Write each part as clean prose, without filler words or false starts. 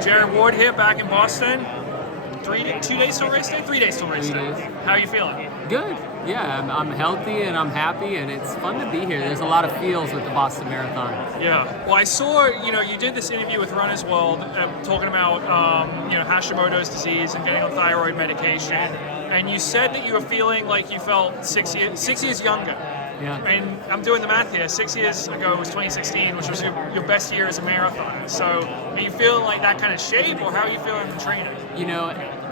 Jared Ward here, back in Boston. 2 days till race day? 3 days till race day. How are you feeling? Good. Yeah, I'm healthy and I'm happy, and it's fun to be here. There's a lot of feels with the Boston Marathon. Yeah. Well, I saw, you did this interview with Runner's World talking about, Hashimoto's disease and getting on thyroid medication. And you said that you were feeling like you felt 6 years younger. Yeah. And I'm doing the math here. 6 years ago was 2016, which was your best year as a marathoner. So are you feeling like that kind of shape, or how are you feeling in training?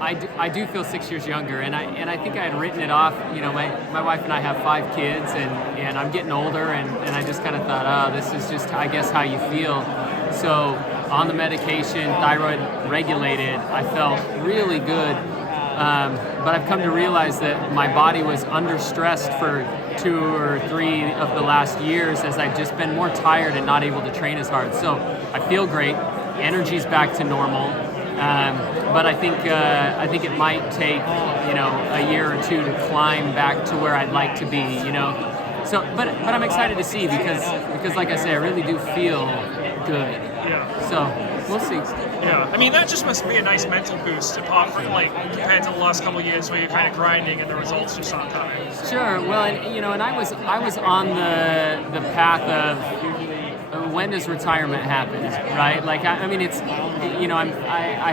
I do feel 6 years younger, and I think I had written it off. My wife and I have 5 kids, and I'm getting older, and I just kind of thought, oh, this is just, I guess, how you feel. So on the medication, thyroid regulated, I felt really good. But I've come to realize that my body was under stressed for 2 or 3 of the last years, as I've just been more tired and not able to train as hard. So I feel great. Energy's back to normal. But I think it might take a year or 2 to climb back to where I'd like to be. So but I'm excited to see because like I say, I really do feel good. Yeah. So we'll see. Yeah, I mean, that just must be a nice mental boost, apart from, compared to the last couple of years where you're kind of grinding and the results just aren't coming. Sure. Well, and I was on the path of when does retirement happen, right? I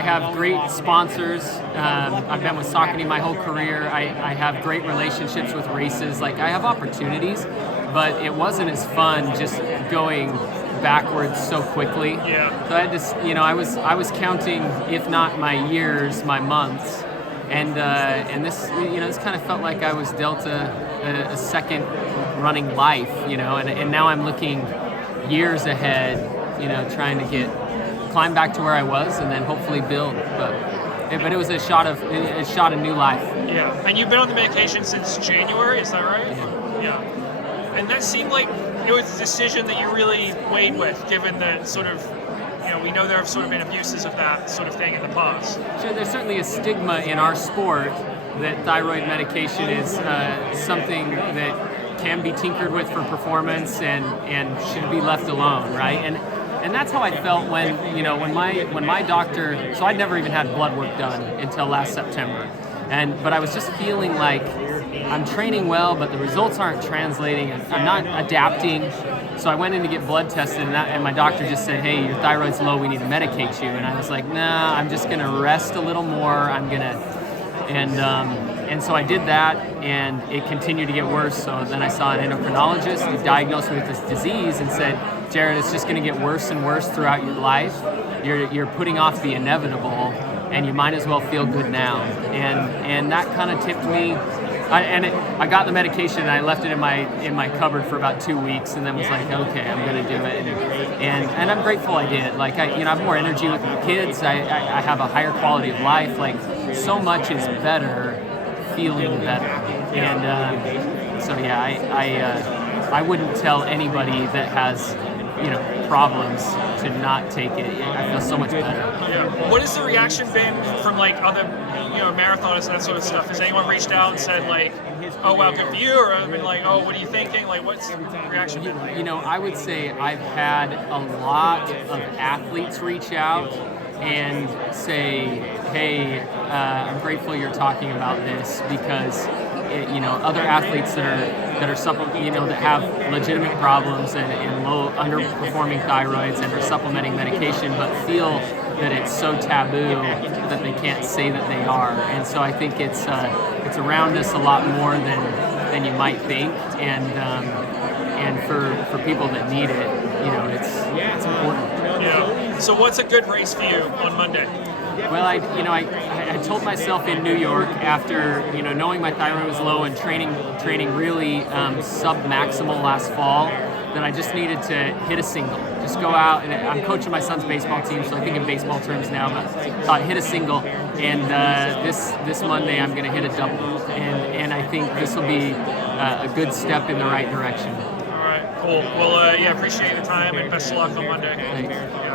have great sponsors. I've been with Saucony my whole career. I have great relationships with races. I have opportunities, but it wasn't as fun just going backwards so quickly. Yeah. So I just, I was counting, if not my years, my months, and this, this kind of felt like I was dealt a second running life, and now I'm looking years ahead, trying to climb back to where I was, and then hopefully build. But it was a shot of new life. Yeah. And you've been on the medication since January, is that right? Yeah. And that seemed like it was a decision that you really weighed with, given that sort of, we know there have sort of been abuses of that sort of thing in the past. Sure, there's certainly a stigma in our sport that thyroid medication is something that can be tinkered with for performance and should be left alone, right? And that's how I felt when my doctor, so I'd never even had blood work done until last September. But I was just feeling like I'm training well, but the results aren't translating. I'm not adapting. So I went in to get blood tested, and my doctor just said, hey, your thyroid's low, we need to medicate you. And I was like, nah, I'm just going to rest a little more. And so I did that, and it continued to get worse. So then I saw an endocrinologist. He diagnosed me with this disease and said, Jared, it's just going to get worse and worse throughout your life. You're putting off the inevitable, and you might as well feel good now. And that kind of tipped me. I got the medication and I left it in my cupboard for about 2 weeks, and then was like, okay, I'm going to do it. And I'm grateful I did. I have more energy with my kids. I have a higher quality of life. So much is better feeling better. And so yeah, I wouldn't tell anybody that has problems to not take it. I feel so much better. Yeah. What has the reaction been from other marathoners and that sort of stuff? Has anyone reached out and said oh wow, good for you, or have been oh, what are you thinking? What's the reaction been like? I would say I've had a lot of athletes reach out and say, hey, I'm grateful you're talking about this, because other athletes that have legitimate problems and low underperforming thyroids and are supplementing medication, but feel that it's so taboo that they can't say that they are. And so I think it's around us a lot more than you might think, and for people that need it, it's important. Yeah. So what's a good race for you on Monday? Well, I told myself in New York, after knowing my thyroid was low and training really sub-maximal last fall, that I just needed to hit a single. Just go out, and I'm coaching my son's baseball team, so I think in baseball terms now, but thought hit a single, and this Monday I'm going to hit a double, and I think this will be a good step in the right direction. All right, cool. Well, appreciate the time, and best of luck on Monday. Thanks.